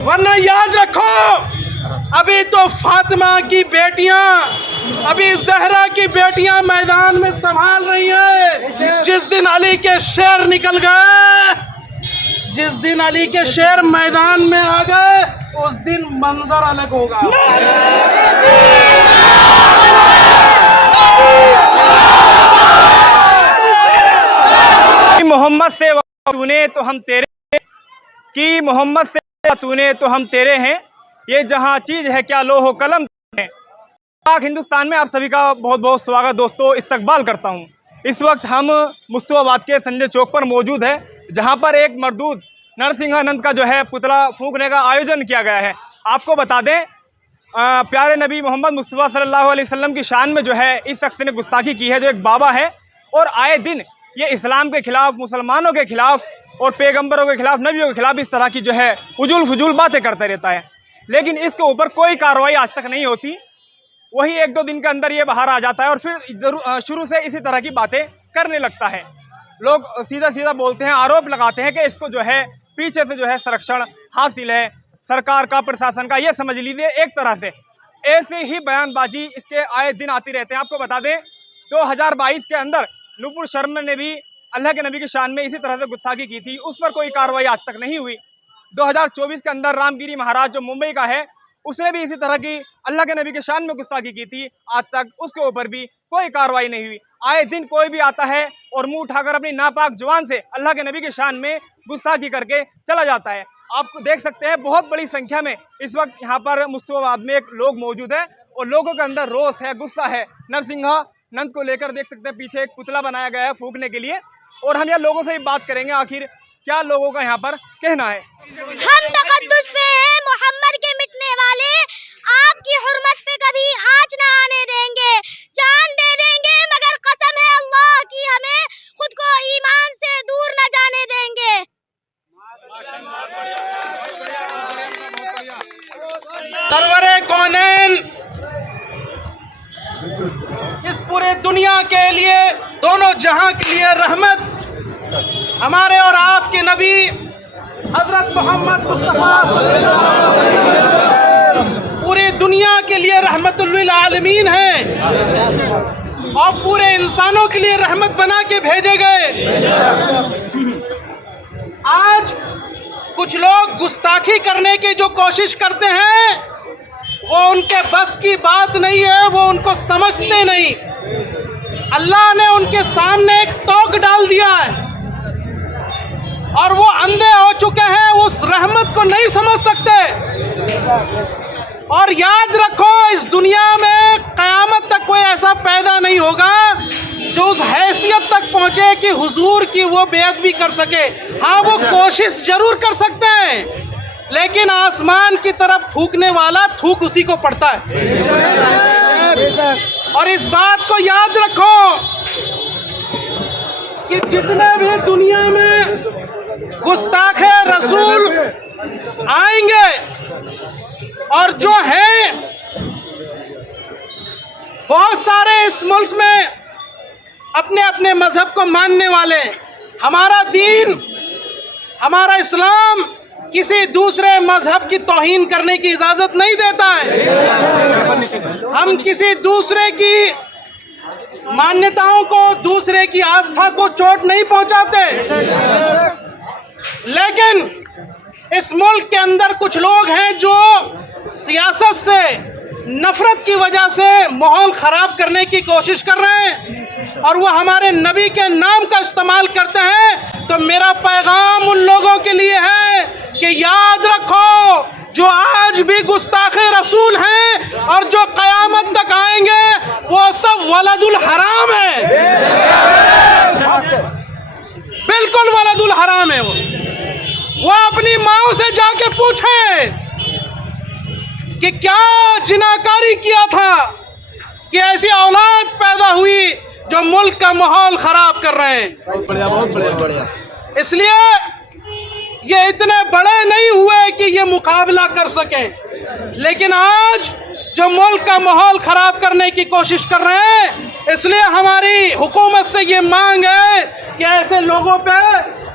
वरना याद रखो, अभी तो फातिमा की बेटियां, अभी जहरा की बेटियां मैदान में संभाल रही हैं। जिस दिन अली के शेर निकल गए, जिस दिन अली के शेर मैदान में आ गए, उस दिन मंजर अलग होगा। मोहम्मद से तूने तो हम तेरे की, मोहम्मद से तूने तो हम तेरे हैं, ये जहां चीज़ है क्या लोहो कलम है। पाक हिंदुस्तान में आप सभी का बहुत बहुत स्वागत दोस्तों, इस्तकबाल करता हूं। इस वक्त हम मुस्तफाबाद के संजय चौक पर मौजूद है, जहां पर एक मरदूद नरसिंहानंद का जो है पुतला फूंकने का आयोजन किया गया है। आपको बता दें, प्यारे नबी मोहम्मद मुस्तफ़ा सल्लल्लाहु अलैहि वसल्लम की शान में जो है इस शख्स ने गुस्ताखी की है, जो एक बाबा है और आए दिन ये इस्लाम के खिलाफ, मुसलमानों के खिलाफ और पैगंबरों के खिलाफ, नबियों के खिलाफ इस तरह की जो है उजुल फुजुल बातें करता रहता है। लेकिन इसके ऊपर कोई कार्रवाई आज तक नहीं होती। वही एक दो दिन के अंदर ये बाहर आ जाता है और फिर शुरू से इसी तरह की बातें करने लगता है। लोग सीधा सीधा बोलते हैं, आरोप लगाते हैं कि इसको जो है पीछे से जो है संरक्षण हासिल है सरकार का, प्रशासन का, ये समझ लीजिए एक तरह से। ऐसे ही बयानबाजी इसके आए दिन आती रहते हैं। आपको बता दें 2022 के अंदर नुपुर शर्मा ने भी अल्लाह के नबी की शान में इसी तरह से गुस्ताखी की थी, उस पर कोई कार्रवाई आज तक नहीं हुई। 2024 के अंदर रामगिरी महाराज जो मुंबई का है, उसने भी इसी तरह की अल्लाह के नबी की शान में गुस्ताखी की थी, आज तक उसके ऊपर भी कोई कार्रवाई नहीं हुई। आए दिन कोई भी आता है और मुंह उठाकर अपनी नापाक जुबान से अल्लाह के नबी की शान में गुस्ताखी करके चला जाता है। आप देख सकते हैं बहुत बड़ी संख्या में इस वक्त यहाँ पर मुस्तफाबाद में एक लोग मौजूद है और लोगों के अंदर रोष है, गुस्सा है। नरसिंहानंद को लेकर देख सकते हैं पीछे एक पुतला बनाया गया है फूंकने के लिए, और हम यहाँ लोगों से ही बात करेंगे आखिर क्या लोगों का यहाँ पर कहना है। हम तकद्दुस पे हैं, मोहम्मद के मिटने वाले, आपकी हुर्मत पे कभी आँच ना आने देंगे, जान दे देंगे मगर कसम है अल्लाह की हमें खुद को ईमान से दूर न जाने देंगे। सरवरे कौनैन इस पूरे दुनिया के लिए, दोनों जहां के लिए रहमत, हमारे और आपके नबी हजरत मोहम्मद मुस्तफा पूरी दुनिया के लिए रहमतुल लिल आलमीन है और पूरे इंसानों के लिए रहमत बना के भेजे गए। आज कुछ लोग गुस्ताखी करने की जो कोशिश करते हैं वो उनके बस की बात नहीं है, वो उनको समझते नहीं। अल्लाह ने उनके सामने एक तोक डाल दिया है और वो अंधे हो चुके हैं, उस रहमत को नहीं समझ सकते। और याद रखो, इस दुनिया में क़यामत तक कोई ऐसा पैदा नहीं होगा जो उस हैसियत तक पहुंचे कि हुजूर की वो बेअदबी कर सके। हाँ, वो कोशिश जरूर कर सकते हैं, लेकिन आसमान की तरफ थूकने वाला थूक उसी को पड़ता है। और इस बात को याद रखो कि जितने भी दुनिया में गुस्ताखे रसूल आएंगे और जो हैं बहुत सारे इस मुल्क में अपने अपने मजहब को मानने वाले, हमारा दीन, हमारा इस्लाम किसी दूसरे मजहब की तौहीन करने की इजाज़त नहीं देता है। हम किसी दूसरे की मान्यताओं को, दूसरे की आस्था को चोट नहीं पहुंचाते। लेकिन इस मुल्क के अंदर कुछ लोग हैं जो सियासत से, नफरत की वजह से माहौल ख़राब करने की कोशिश कर रहे हैं और वो हमारे नबी के नाम का इस्तेमाल करते हैं। तो मेरा पैगाम उन लोगों के लिए है कि याद रखो, जो आज भी गुस्ताखे रसूल हैं और जो क़यामत तक आएंगे वो सब वलदुल हराम है, बिल्कुल वलदुल हराम है। वो अपनी माँ से जाके पूछे कि क्या जिनाकारी किया था कि ऐसी औलाद पैदा हुई जो मुल्क का माहौल खराब कर रहे हैं। बहुत बढ़िया। इसलिए ये इतने बड़े नहीं हुए कि ये मुकाबला कर सके, लेकिन आज जो मुल्क का माहौल खराब करने की कोशिश कर रहे हैं, इसलिए हमारी हुकूमत से ये मांग है कि ऐसे लोगों पे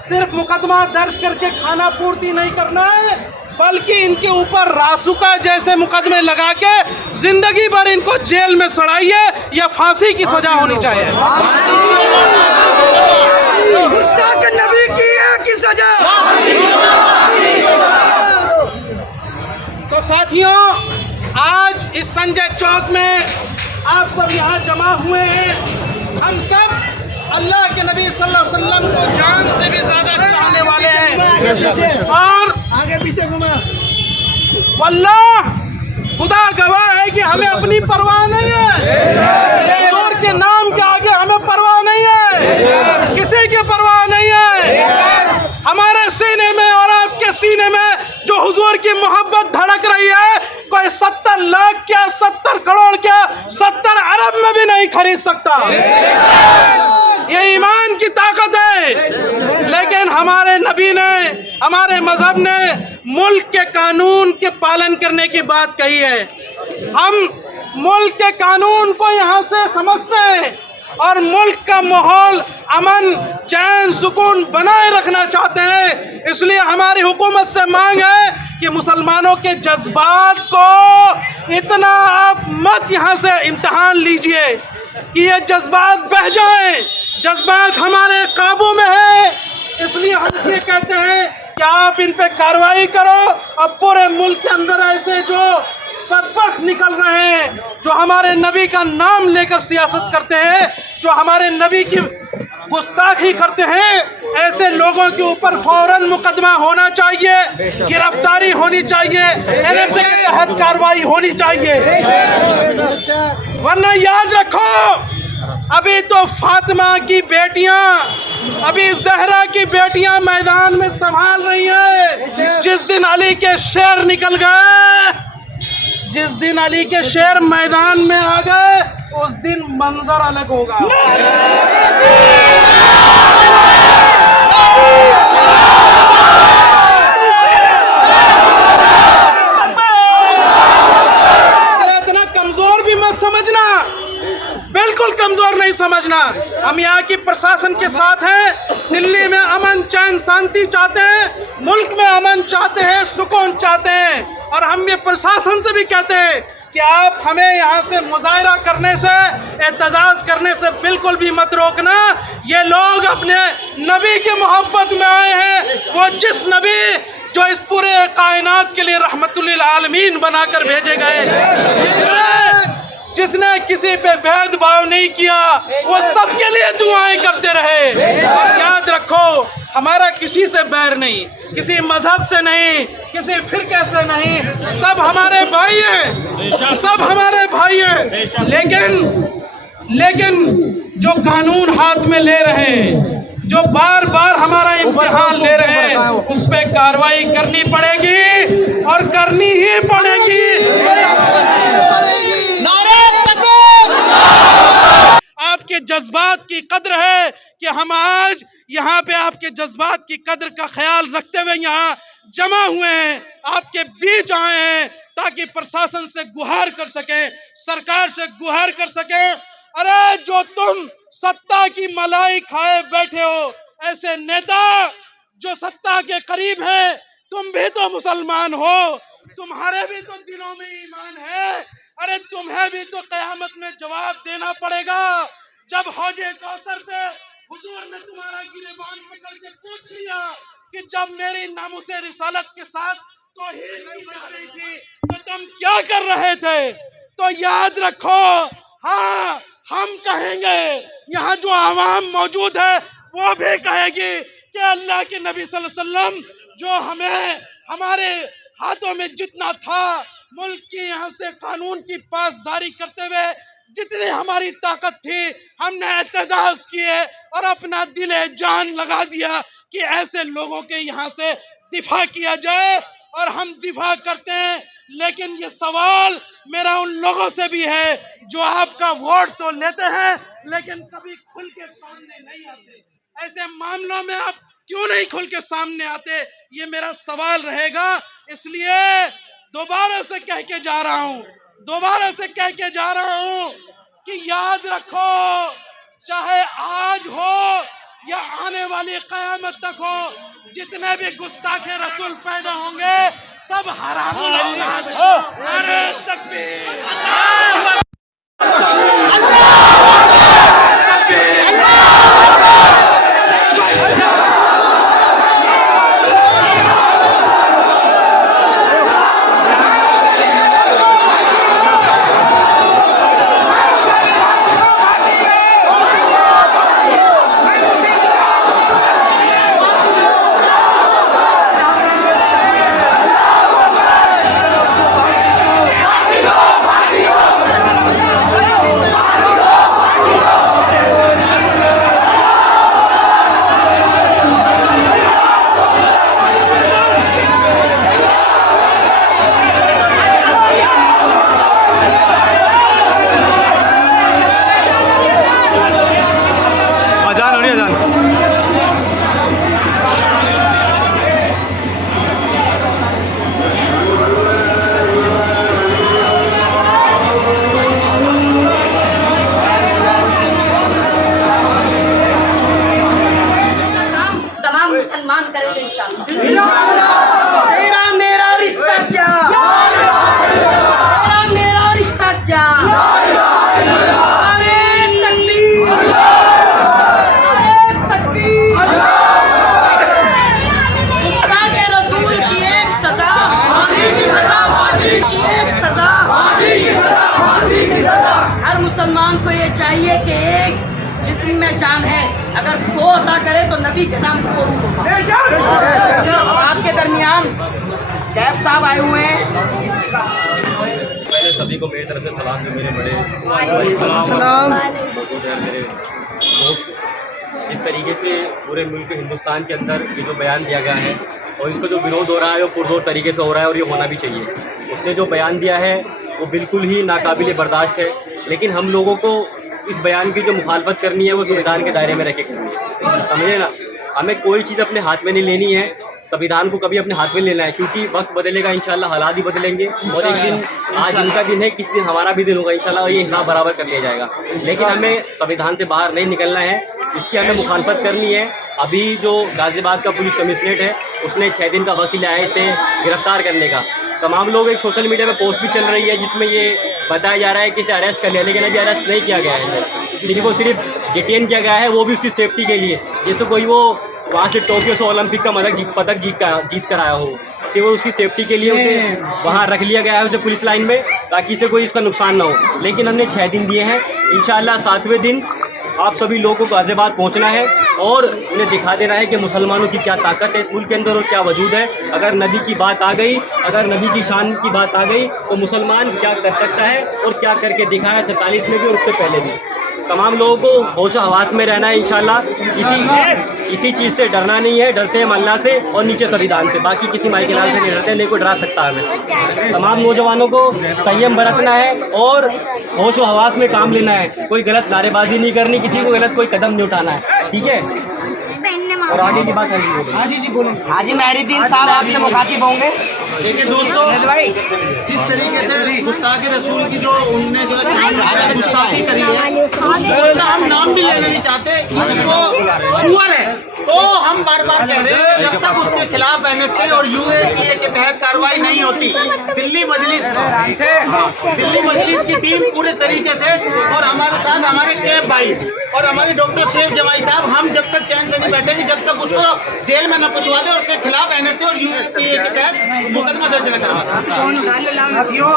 सिर्फ मुकदमा दर्ज करके खाना पूर्ति नहीं करना है, बल्कि इनके ऊपर रासुका जैसे मुकदमे लगा के जिंदगी भर इनको जेल में सड़ाइए या फांसी की सजा होनी चाहिए। गुस्ताख नबी की एक ही सजा। तो साथियों, आज इस संजय चौक में आप सब यहाँ जमा हुए हैं। हम सब अल्लाह के नबी सल्लल्लाहु अलैहि वसल्लम को जान से भी ज्यादा चाहने वाले हैं और आगे पीछे घुमा। वल्लाह खुदा गवाह है कि हमें अपनी परवाह नहीं है। हुजूर के नाम के आगे हमें परवाह नहीं है, किसी की परवाह नहीं है। हमारे सीने में और आपके सीने में जो हुजूर की मोहब्बत धड़क रही है, कोई 70 लाख क्या 70 करोड़ क्या 70 अरब में भी नहीं खरीद सकता। ये ईमान की ताकत है। लेकिन हमारे नबी ने, हमारे मजहब ने मुल्क के कानून के पालन करने की बात कही है। हम मुल्क के कानून को यहाँ से समझते हैं और मुल्क का माहौल अमन चैन सुकून बनाए रखना चाहते हैं। इसलिए हमारी हुकूमत से मांग है कि मुसलमानों के जज्बात को इतना आप मत यहाँ से इम्तिहान लीजिए कि ये जज्बात बह जाएं। जज्बात हमारे काबू में है, इसलिए हम ये कहते हैं कि आप इन पे कार्रवाई करो। अब पूरे मुल्क के अंदर ऐसे जो बदबख्त निकल रहे हैं, जो हमारे नबी का नाम लेकर सियासत करते हैं, जो हमारे नबी की गुस्ताखी करते हैं, ऐसे लोगों के ऊपर फौरन मुकदमा होना चाहिए, गिरफ्तारी होनी चाहिए, एनएसए के तहत कार्रवाई होनी चाहिए। वरना याद रखो, अभी तो फातिमा की बेटियां, अभी जहरा की बेटियां मैदान में संभाल रही हैं। जिस दिन अली के शेर निकल गए, जिस दिन अली के शेर मैदान में आ गए, उस दिन मंजर अलग होगा। इतना कमजोर भी मत समझना, बिल्कुल कमजोर नहीं समझना। हम यहाँ की प्रशासन के साथ हैं। दिल्ली में अमन चैन शांति चाहते हैं, मुल्क में अमन चाहते हैं, सुकून चाहते हैं। और हम ये प्रशासन से भी कहते हैं कि आप हमें यहाँ से मुजाहरा करने से, एहतजाज करने से बिल्कुल भी मत रोकना। ये लोग अपने नबी की मोहब्बत में आए हैं, वो जिस नबी जो इस पूरे कायनात के लिए रहमतुल आलमीन बनाकर भेजे गए, जिसने किसी पे भेदभाव नहीं किया, वो सबके लिए दुआएं करते रहे। और याद रखो, हमारा किसी से बैर नहीं, किसी मजहब से नहीं, किसी फिरके से नहीं, सब हमारे भाई हैं, सब हमारे भाई हैं। लेकिन जो कानून हाथ में ले रहे हैं, जो बार बार हमारा इम्तिहान ले रहे हैं, उस पर कार्रवाई करनी पड़ेगी और करनी ही पड़ेगी। आपके जज्बात की कद्र है कि हम आज यहाँ पे आपके जज्बात की कद्र का ख्याल रखते हुए यहाँ जमा हुए हैं, आपके बीच आए हैं ताकि प्रशासन से गुहार कर सके, सरकार से गुहार कर सके। अरे जो तुम सत्ता की मलाई खाए बैठे हो, ऐसे नेता जो सत्ता के करीब हैं, तुम भी तो मुसलमान हो, तुम्हारे भी तो दिलों में ईमान है। अरे तुम्हें भी तो क़यामत में जवाब देना पड़ेगा। जब हौजे कौसर पे हुजूर ने तुम्हारा गिरेबान पकड़ के पूछ लिया कि जब मेरी नामुसे रिसालत के साथ तौहीन की जा रही थी तो तुम क्या कर रहे थे, तो याद रखो, हाँ हम कहेंगे, यहाँ जो आवाम मौजूद है वो भी कहेगी कि अल्लाह के नबी सल्लल्लाहु अलैहि वसल्लम जो हमें हमारे हाथों में जितना था, मुल्क की यहाँ से कानून की पासदारी करते हुए जितनी हमारी ताकत थी, हमने एहतजाज किए और अपना दिले जान लगा दिया कि ऐसे लोगों के यहाँ से दिफा किया जाए, और हम दिफा करते हैं। लेकिन ये सवाल मेरा उन लोगों से भी है जो आपका वोट तो लेते हैं लेकिन कभी खुल के सामने नहीं आते। ऐसे मामलों में आप क्यों नहीं खुल के सामने आते, ये मेरा सवाल रहेगा। इसलिए दोबारा से कह के जा रहा हूँ कि याद रखो, चाहे आज हो या आने वाली क़यामत तक हो, जितने भी गुस्ताखे रसूल पैदा होंगे सब हरामुल औलाद हैं। नारे तकबीर। अजान हो रही है, अजान। तमाम मुसलमान करेंगे इंशाअल्लाह। तेरा मेरा रिश्ता क्या, तेरा मेरा रिश्ता क्या। अरे तकबीर, अरे तकबीर। गुस्ताखे रसूल की एक सजा, की एक सजा। हर मुसलमान को ये चाहिए कि एक जिस्म में जान है, अगर 100 अता करे तो नबी के नाम को कबूल होगा। अब आपके दरमियान कैफ साहब आए हुए हैं। पहले सभी को मेरी तरफ से सलाम, जो मेरे बड़े सलाम। मौजूद हैं, मेरे दोस्त। इस तरीके से पूरे मुल्क हिंदुस्तान के अंदर ये जो बयान दिया गया है और इसका जो विरोध हो रहा है वो पुरजोर तरीके से हो रहा है और ये होना भी चाहिए। उसने जो बयान दिया है वो बिल्कुल ही नाकाबिले बर्दाश्त है, लेकिन हम लोगों को इस बयान की जो मुखालफत करनी है वो संविधान के दायरे में रह के करनी है, समझे ना। हमें कोई चीज़ अपने हाथ में नहीं लेनी है, संविधान को कभी अपने हाथ में लेना है, क्योंकि वक्त बदलेगा इंशाल्लाह, हालात ही बदलेंगे और एक दिन आज उनका दिन है, किस दिन हमारा भी दिन होगा इंशाल्लाह, और ये हिसाब बराबर कर लिया जाएगा। लेकिन हमें संविधान से बाहर नहीं निकलना है, इसकी हमें मुखालफत करनी है। अभी जो गाज़ियाबाद का पुलिस कमिश्नरेट है उसने 6 दिन का वक्त लिया है इसे गिरफ्तार करने का। तमाम लोग, एक सोशल मीडिया पे पोस्ट भी चल रही है जिसमें ये बताया जा रहा है कि इसे अरेस्ट कर लिया, लेकिन अभी अरेस्ट नहीं किया गया है इसे, सिर्फ और सिर्फ डिटेन किया गया है, वो भी उसकी सेफ्टी के लिए। जैसे कोई वो वहाँ से टोक्यो से ओलंपिक का पदक जीत कर आया हो, कि वो उसकी सेफ्टी के लिए उसे वहाँ रख लिया गया है उसे पुलिस लाइन में, ताकि इसे कोई इसका नुकसान ना हो। लेकिन हमने 6 दिन दिए हैं, इंशाअल्लाह 7वें दिन आप सभी लोगों को गाज़ियाबाद पहुंचना है और उन्हें दिखा देना है कि मुसलमानों की क्या ताकत है इस मुल्क के अंदर और क्या वजूद है। अगर नबी की बात आ गई, अगर नबी की शान की बात आ गई तो मुसलमान क्या कर सकता है और क्या करके दिखाया 47 में भी और उससे पहले भी। तमाम लोगों को होश हवास में रहना है इंशाल्लाह, किसी चीज़ से डरना नहीं है, डरते हैं अल्लाह से और नीचे संविधान से, बाकी किसी माई के नाम से नहीं डरते, नहीं कोई डरा सकता हमें। तमाम नौजवानों को संयम बरतना है और होश हवास में काम लेना है, कोई गलत नारेबाजी नहीं करनी, किसी को गलत कोई कदम नहीं उठाना है, ठीक है। और आगे की बात करेंगे। हाजी जी बोलो। हाजी मेहरुद्दीन साहब आपसे मुखातिब होंगे। देखिए दोस्तों, जिस तरीके से गुस्ताखी रसूल की जो उनने जो गुस्ताखी करी है, उसका हम नाम भी लेना नहीं चाहते क्योंकि वो सुअर है। तो हम बार बार कह रहे हैं जब तक उसके खिलाफ NSA और UAPA के तहत कार्रवाई नहीं होती, दिल्ली मजलिस की टीम पूरे तरीके से और हमारे साथ हमारे कैब भाई और हमारे डॉक्टर शेख जवाई साहब, हम जब तक चैन से नहीं बैठेंगे जब तक उसको जेल में न पहुंचवा दे और उसके खिलाफ NSA और UAPA के तहत मुकदमा दर्ज न करवा। साथियों,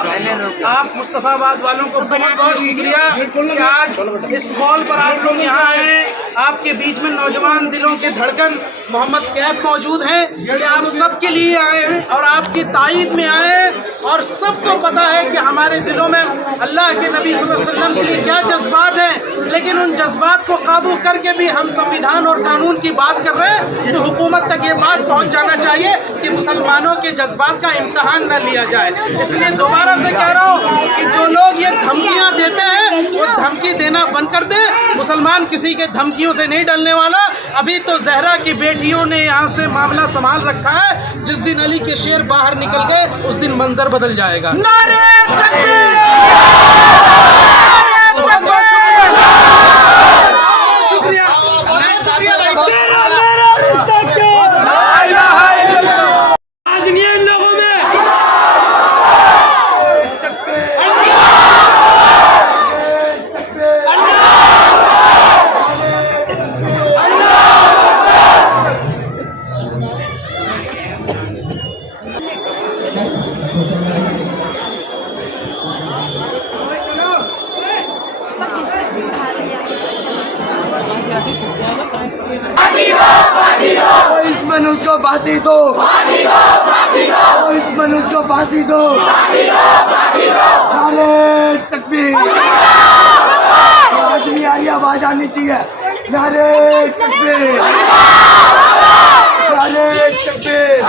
आप मुस्तफाबाद वालों को बहुत बहुत शुक्रिया कि आज इस कॉल पर आप लोग यहाँ आए हैं। आपके बीच में नौजवान दिलों के धड़कन मोहम्मद कैफ मौजूद हैं, ये आप सबके लिए आए हैं और आपकी तायीद में आए हैं। और सबको पता है कि हमारे दिलों में अल्लाह के नबी सल्लल्लाहु अलैहि वसल्लम के लिए क्या जज्बात हैं, लेकिन उन जज्बात को काबू करके भी हम संविधान और कानून की बात कर रहे हैं। तो हुकूमत तक ये बात पहुँच जाना चाहिए कि मुसलमानों के जज्बात का इम्तहान न लिया जाए। इसलिए दोबारा से कह रहा हूँ कि जो लोग ये धमकियाँ देते हैं वो धमकी देना बंद कर दे। मुसलमान किसी के धमकियों से नहीं डरने वाला। अभी तो जहरा की बेटियों ने यहाँ से मामला संभाल रखा है, जिस दिन अली के शेर बाहर निकल गए उस दिन मंजर बदल जाएगा। आज नहीं इन लोगों में इस मनुष्य को फांसी दो, इस मनुष्य को फांसी दो। नारे तकबीर, आवाज नहीं आ रही, आवाज आनी चाहिए। नारे तकबीर, नारे तकबीर।